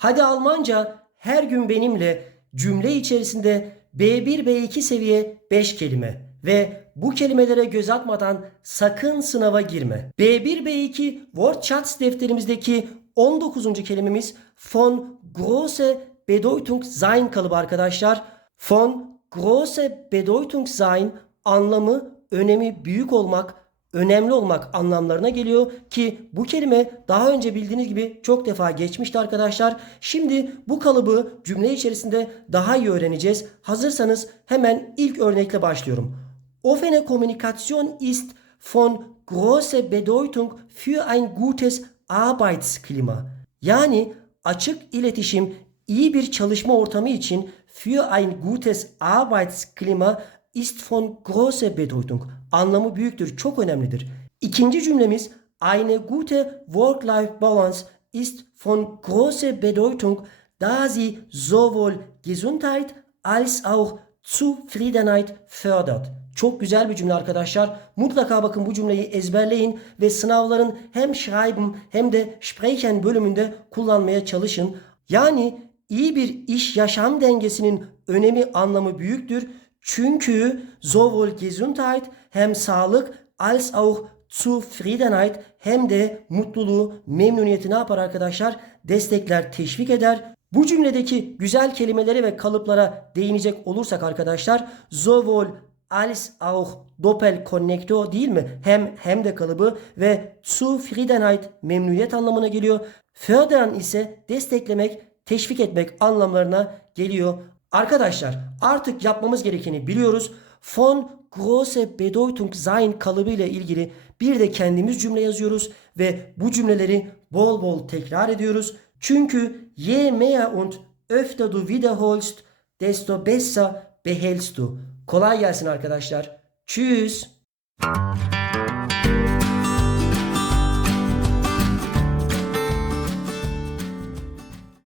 Hadi Almanca her gün benimle cümle içerisinde B1 B2 seviye 5 kelime ve bu kelimelere göz atmadan sakın sınava girme. B1 B2 Wortschatz defterimizdeki 19. kelimemiz von große Bedeutung sein kalıbı arkadaşlar. Von große Bedeutung sein anlamı önemi büyük olmak, önemli olmak anlamlarına geliyor ki bu kelime daha önce bildiğiniz gibi çok defa geçmişti arkadaşlar. Şimdi bu kalıbı cümle içerisinde daha iyi öğreneceğiz. Hazırsanız hemen ilk örnekle başlıyorum. Offene Kommunikation ist von großer Bedeutung für ein gutes Arbeitsklima. Yani açık iletişim iyi bir çalışma ortamı için für ein gutes Arbeitsklima ist von großer Bedeutung. Anlamı büyüktür, çok önemlidir. İkinci cümlemiz eine gute Work-Life Balance ist von großer Bedeutung, da sie sowohl Gesundheit als auch Zufriedenheit fördert. Çok güzel bir cümle arkadaşlar. Mutlaka bakın bu cümleyi ezberleyin ve sınavların hem Schreiben hem de Sprechen bölümünde kullanmaya çalışın. Yani iyi bir iş yaşam dengesinin önemi anlamı büyüktür. Çünkü sowohl Gesundheit hem sağlık als auch Zufriedenheit hem de mutluluğu, memnuniyeti ne yapar arkadaşlar? Destekler, teşvik eder. Bu cümledeki güzel kelimeleri ve kalıplara değinecek olursak arkadaşlar sowohl als auch Doppelkonnektor değil mi? Hem hem de kalıbı ve Zufriedenheit memnuniyet anlamına geliyor. Fördern ise desteklemek, teşvik etmek anlamlarına geliyor. Arkadaşlar artık yapmamız gerekeni biliyoruz. Von große Bedeutung sein kalıbı ile ilgili bir de kendimiz cümle yazıyoruz ve bu cümleleri bol bol tekrar ediyoruz. Çünkü je mehr und öfter du wiederholst, desto besser behältst du. Kolay gelsin arkadaşlar. Tschüss.